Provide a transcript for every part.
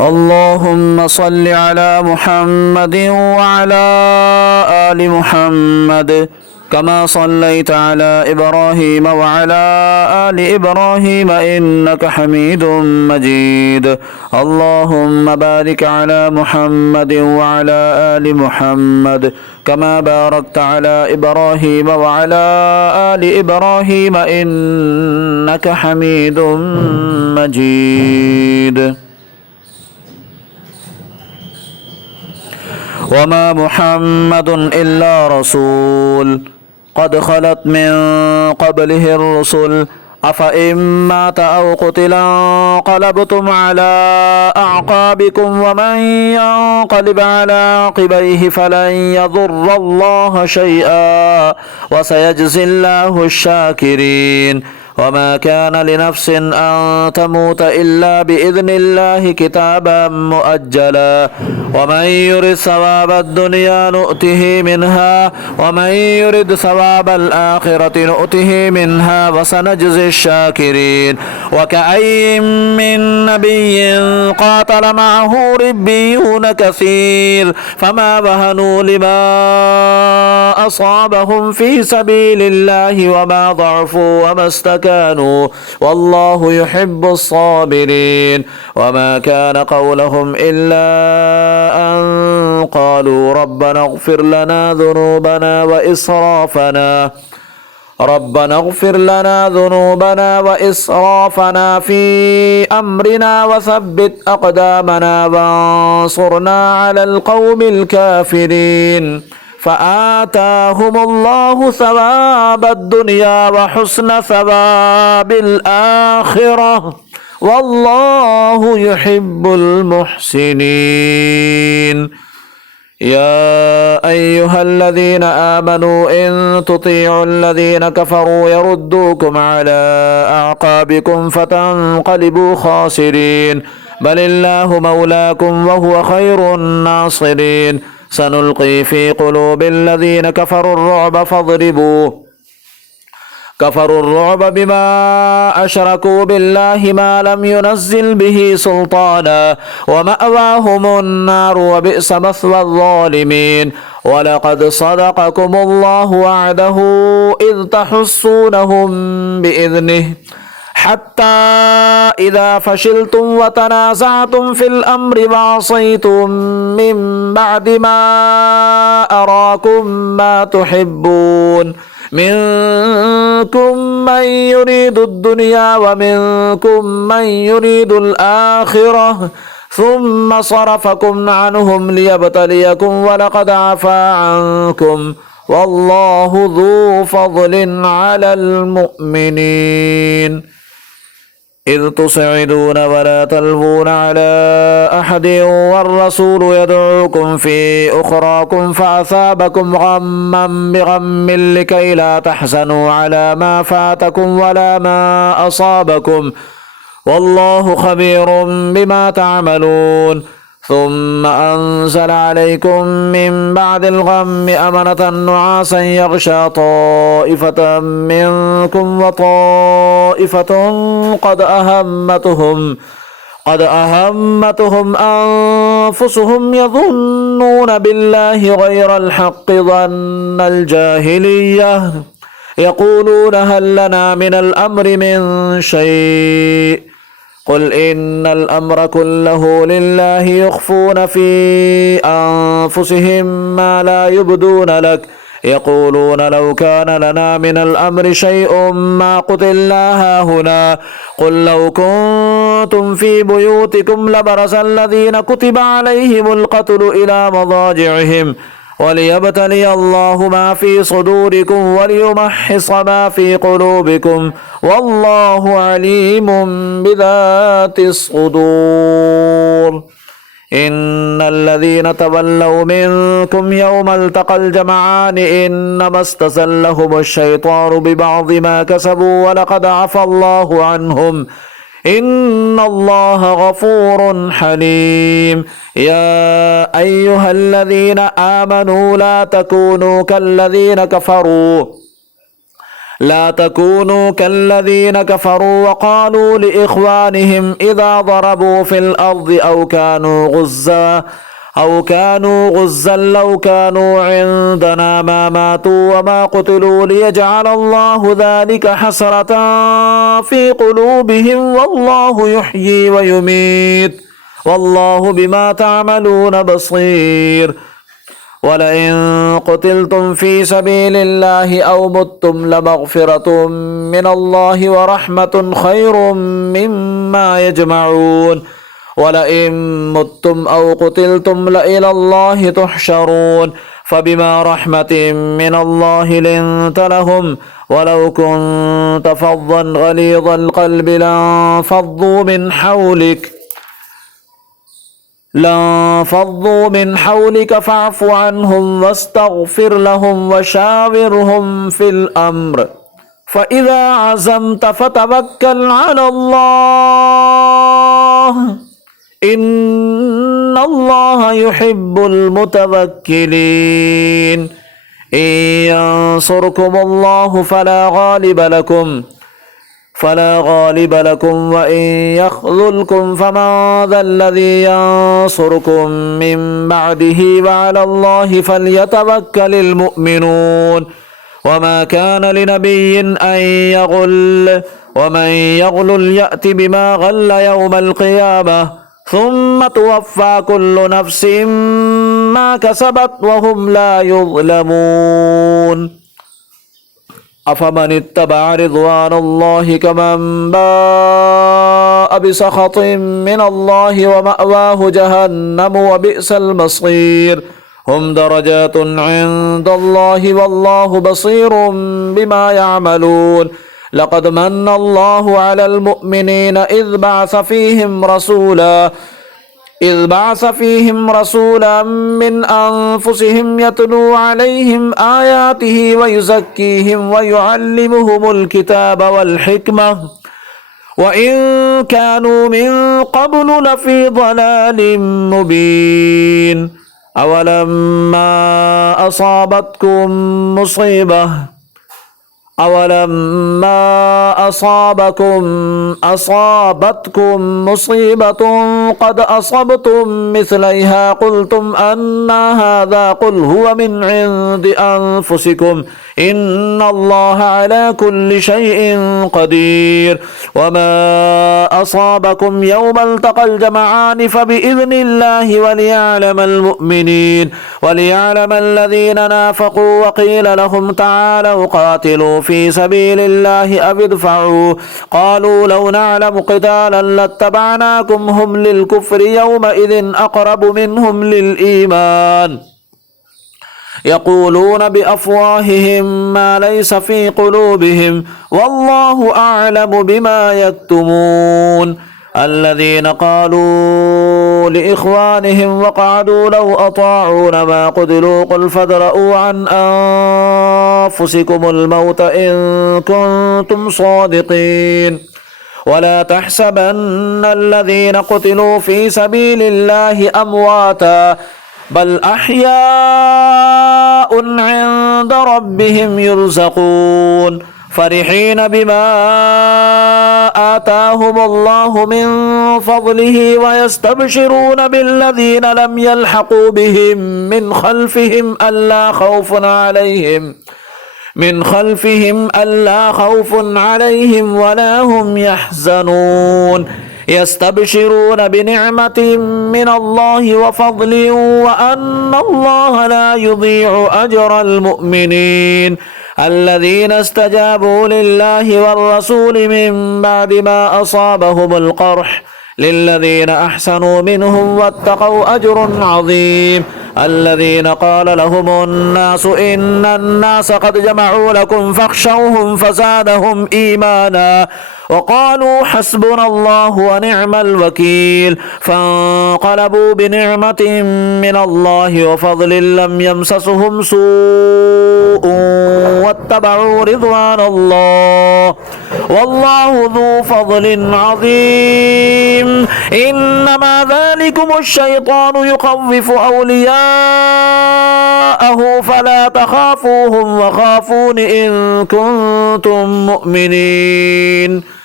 اللهم صل على محمد وعلى آل محمد كما صليت على إبراهيم وعلى آل إبراهيم إنك حميد مجيد. اللهم بارك على محمد وعلى آل محمد كما باركت على إبراهيم وعلى آل إبراهيم إنك حميد مجيد. وما محمد إلا رسول قد خلت من قبله الرسل أفإن مات أو قتل انقلبتم على أعقابكم ومن ينقلب على عقبيه فلن يضر الله شيئا وسيجزي الله الشاكرين. وما كان لنفس أن تموت إلا بإذن الله كتابا مؤجلا ومن يرد ثواب الدنيا نؤته منها ومن يرد ثواب الآخرة نؤته منها وسنجزي الشاكرين. وكأي من نبي قاتل معه ربيون كثير فما وهنوا لما أصابهم في سبيل الله وما ضعفوا وما استكانوا والله يحب الصابرين. وما كان قولهم إلا أن قالوا ربنا اغفر لنا ذنوبنا وإسرافنا في أمرنا وثبت أقدامنا وانصرنا على القوم الكافرين. فآتاهم الله ثواب الدنيا وحسن ثواب الآخرة والله يحب المحسنين. يا أيها الذين آمنوا إن تطيعوا الذين كفروا يردوكم على أعقابكم فتنقلبوا خاسرين بل الله مولاكم وهو خير الناصرين. سنلقي في قلوب الذين كفروا الرعب بما أشركوا بالله ما لم ينزل به سلطانا ومأواهم النار وبئس مثوى الظالمين. ولقد صدقكم الله وعده إذ تحسونهم بإذنه حتى إذا فشلتم وتنازعتم في الأمر وعصيتم من بعد ما أراكم ما تحبون منكم من يريد الدنيا ومنكم من يريد الآخرة ثم صرفكم عنهم ليبتليكم ولقد عفا عنكم والله ذو فضل على المؤمنين. إذ تصعدون ولا تلوون على أحد والرسول يدعوكم في أخراكم فأثابكم غما بغم لكي لا تحزنوا على ما فاتكم ولا ما أصابكم والله خبير بما تعملون. ثم أنزل عليكم من بعد الغم أمنة نعاسا يغشى طائفة منكم وطائفة قد أهمتهم أنفسهم يظنون بالله غير الحق ظن الجاهلية يقولون هل لنا من الأمر من شيء قل إن الأمر كله لله يخفون في أنفسهم ما لا يبدون لك يقولون لو كان لنا من الأمر شيء ما قتلنا هاهنا قل لو كنتم في بيوتكم لبرز الذين كتب عليهم القتل إلى مضاجعهم وليبتلي الله ما في صدوركم وليمحص ما في قلوبكم والله عليم بذات الصدور. إن الذين تولوا منكم يوم التقى الجمعان إنما استزلهم الشيطان ببعض ما كسبوا ولقد عفى الله عنهم إن الله غفور حليم. يا أيها الذين آمنوا لا تكونوا كالذين كفروا لا تكونوا كالذين كفروا وقالوا لإخوانهم إذا ضربوا في الأرض أو كانوا غزا لو كانوا عندنا ما ماتوا وما قتلوا ليجعل الله ذلك حسرة في قلوبهم والله يحيي ويميت والله بما تعملون بصير ولئن قتلتم في سبيل الله أو متم لمغفرة من الله ورحمة خير مما يجمعون ولئن متم أو قتلتم لإلى الله تحشرون فبما رحمة من الله لنت لهم ولو كنت فظا غليظ القلب لانفضوا من حولك فاعف عنهم واستغفر لهم وشاورهم في الأمر فإذا عزمت فتوكل على الله إن الله يحب المتوكلين إن ينصركم الله فلا غالب لكم وإن يخذلكم فمن ذا الذي ينصركم من بعده وعلى الله فليتوكل المؤمنون وما كان لنبي أن يغل ومن يغل يأت بما غل يوم القيامة ثم توفى كل نفس ما كسبت وهم لا يظلمون أفمن اتبع رضوان الله كمن باء بسخط من الله ومأواه جهنم وبئس المصير هم درجات عند الله والله بصير بما يعملون لقد من الله على المؤمنين إذ بعث فيهم رسولا من أنفسهم يتلو عليهم آياته ويزكيهم ويعلمهم الكتاب والحكمة وإن كانوا من قبل لفي ضلال مبين أولما أصابتكم مصيبة قد أصبتم مثليها قلتم أن هذا قل هو من عند أنفسكم إن الله على كل شيء قدير وما أصابكم يوم التقى الجمعان فبإذن الله وليعلم الذين نافقوا وقيل لهم تعالوا قاتلوا في سبيل الله أو ادفعوا قالوا لو نعلم قتالا لاتبعناكم هم للكفر يومئذ أقرب منهم للإيمان يقولون بأفواههم ما ليس في قلوبهم والله أعلم بما يكتمون الذين قالوا لإخوانهم وقعدوا لو أطاعونا ما قتلوا قل فادرءوا عن أنفسكم الموت إن كنتم صادقين ولا تحسبن الذين قتلوا في سبيل الله أمواتا بل أحياء عند ربهم يرزقون فرحين بما آتاهم الله من فضله ويستبشرون بالذين لم يلحقوا بهم من خلفهم ألا خوف عليهم ولا هم يحزنون يستبشرون بنعمة من الله وفضل وأن الله لا يضيع أجر المؤمنين الذين استجابوا لله والرسول من بعد ما أصابهم القرح للذين أحسنوا منهم واتقوا أجر عظيم الذين قال لهم الناس إن الناس قد جمعوا لكم فاخشوهم فزادهم إيمانا وقالوا حسبنا الله ونعم الوكيل فانقلبوا بنعمة من الله وفضل لم يمسسهم سوء واتبعوا رضوان الله والله ذو فضل عظيم إنما ذلكم الشيطان يخوف أولياءه فلا تخافوهم وخافون إن كنتم مؤمنين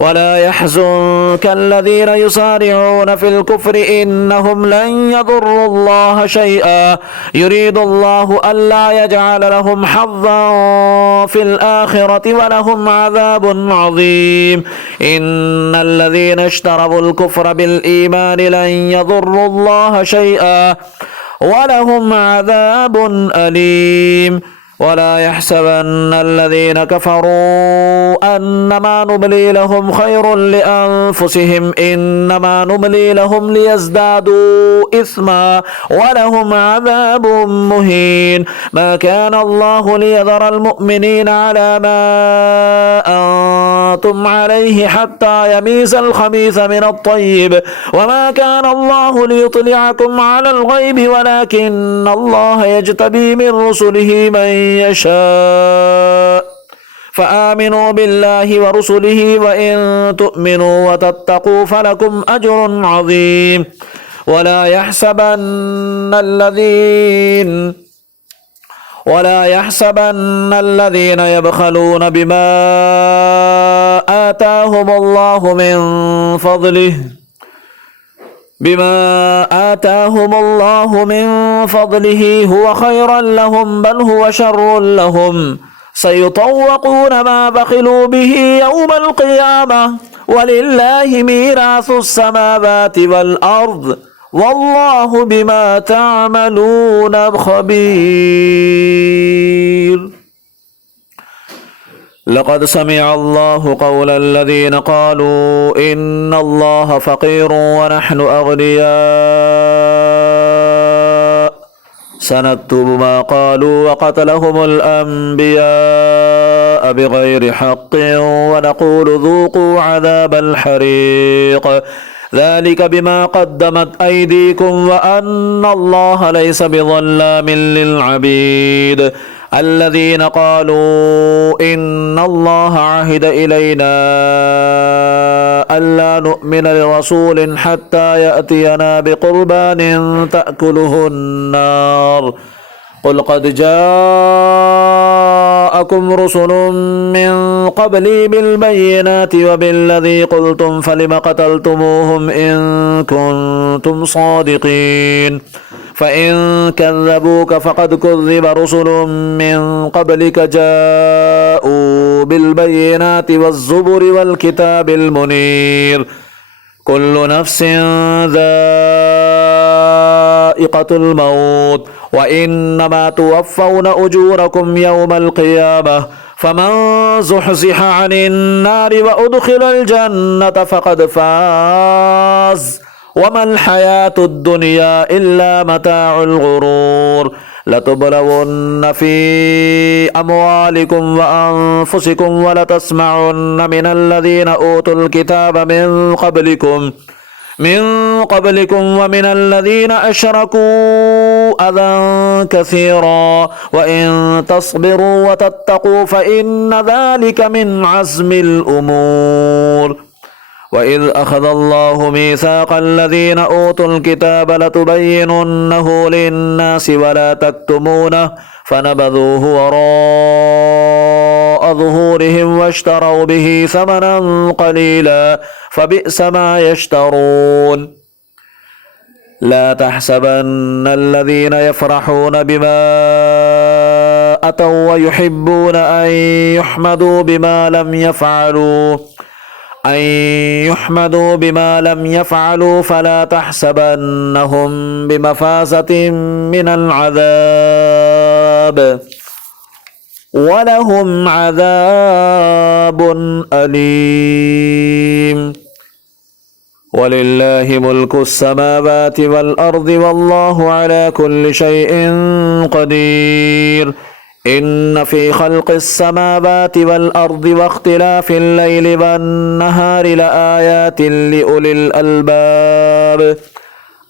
ولا يحزنك الذين يسارعون في الكفر إنهم لن يضروا الله شيئا يريد الله ألا يجعل لهم حظا في الآخرة ولهم عذاب عظيم إن الذين اشتروا الكفر بالإيمان لن يضروا الله شيئا ولهم عذاب أليم ولا يحسبن الذين كفروا أنما نملي لهم خير لأنفسهم إنما نملي لهم ليزدادوا إثما ولهم عذاب مهين ما كان الله ليذر المؤمنين على ما أنتم عليه حتى يميز الخبيث من الطيب وما كان الله ليطلعكم على الغيب ولكن الله يجتبي من رسله من يشاء فآمنوا بالله ورسله وإن تؤمنوا وتتقوا فلكم أجر عظيم ولا يحسبن الذين يبخلون بما آتاهم الله من فضله هو خيرا لهم بل هو شر لهم سيطوقون ما بخلوا به يوم القيامة ولله ميراث السماوات والأرض والله بما تعملون خبير لقد سمع الله قول الذين قالوا إن الله فقير ونحن أغنياء سنكتب ما قالوا وقتلهم الأنبياء بغير حق ونقول ذوقوا عذاب الحريق ذلك بما قدمت أيديكم وأن الله ليس بظلام للعبيد الذين قالوا إن الله عهد إلينا ألا نؤمن لرسول حتى يأتينا بقربان تأكله النار قل قد جاءكم رسل من قبلي بالبينات وبالذي قلتم فلم قتلتموهم إن كنتم صادقين فإن كذبوك فقد كذب رسل من قبلك جاءوا بالبينات والزبر والكتاب المنير كل نفس ذائقة الموت وإنما توفون أجوركم يوم القيامة فمن زحزح عن النار وأدخل الجنة فقد فاز وما الحياة الدنيا إلا متاع الغرور لتبلون في أموالكم وأنفسكم ولتسمعن من الذين أوتوا الكتاب من قبلكم ومن الذين أشركوا أذى كثيرا وإن تصبروا وتتقوا فإن ذلك من عزم الأمور وإذ أخذ الله ميثاق الذين أوتوا الكتاب لتبيننه للناس ولا تكتمونه فنبذوه وراء ظهورهم واشتروا به ثمنا قليلا فبئس ما يشترون لا تحسبن الذين يفرحون بما أتوا ويحبون أن يحمدوا بما لم يفعلوا فلا تحسبنهم بمفازة من العذاب ولهم عذاب أليم ولله ملك السماوات والأرض والله على كل شيء قدير إن في خلق السماوات والأرض واختلاف الليل والنهار لآيات لأولي الألباب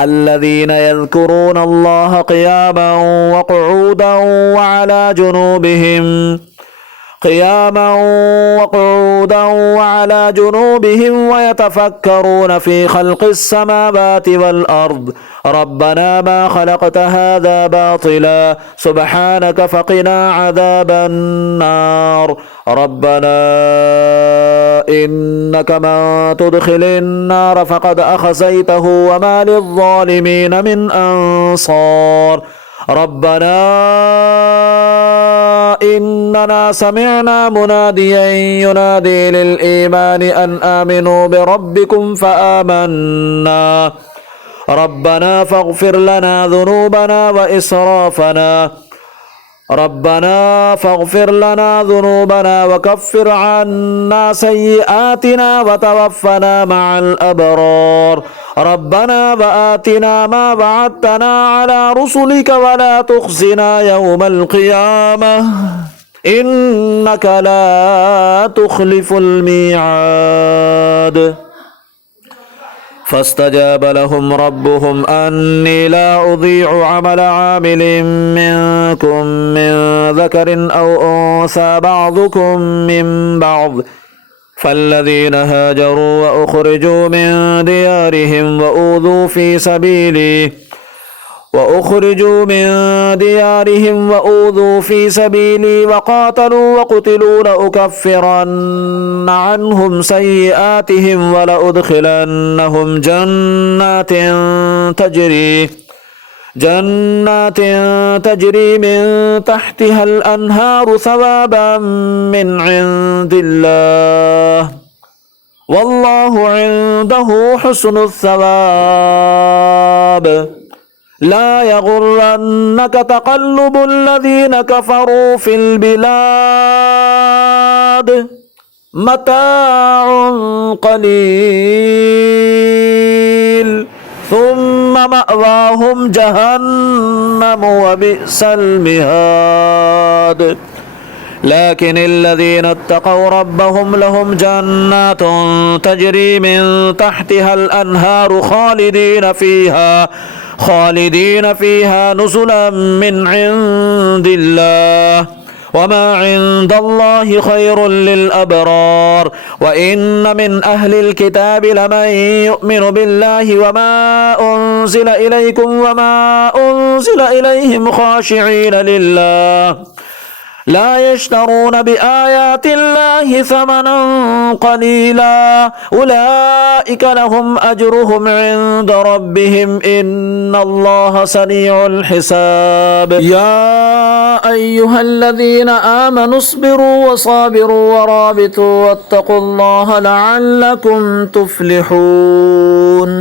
الذين يذكرون الله قياما وقعودا وعلى جنوبهم ويتفكرون في خلق السماوات والأرض ربنا ما خلقت هذا باطلا سبحانك فقنا عذاب النار ربنا إنك من تدخل النار فقد أخزيته وما للظالمين من أنصار ربنا إننا سمعنا مناديا ينادي للإيمان أن آمنوا بربكم فآمنا ربنا فاغفر لنا ذنوبنا وكفر عنا سيئاتنا وتوفنا مع الأبرار ربنا وآتنا ما وعدتنا على رسلك ولا تخزنا يوم القيامة إنك لا تخلف الميعاد فاستجاب لهم ربهم أني لا أضيع عمل عامل منكم من ذكر أو أنثى بعضكم من بعض فالذين هاجروا وأخرجوا من ديارهم وأوذوا في سبيلي وقاتلوا وقتلوا لأكفرن عنهم سيئاتهم ولأدخلنهم جنات تجري من تحتها الأنهار ثوابا من عند الله والله عنده حسن الثواب لا يغرنك تقلب الذين كفروا في البلاد متاع قليل ثم مأواهم جهنم وبئس المهاد لكن الذين اتقوا ربهم لهم جنات تجري من تحتها الأنهار خالدين فيها نزلا من عند الله وما عند الله خير للأبرار وإن من أهل الكتاب لمن يؤمن بالله وما أنزل إليكم وما أنزل إليهم خاشعين لله لا يشترون بآيات الله ثمنا قليلا أولئك لهم أجرهم عند ربهم إن الله سريع الحساب يا أيها الذين آمنوا اصبروا وصابروا ورابطوا واتقوا الله لعلكم تفلحون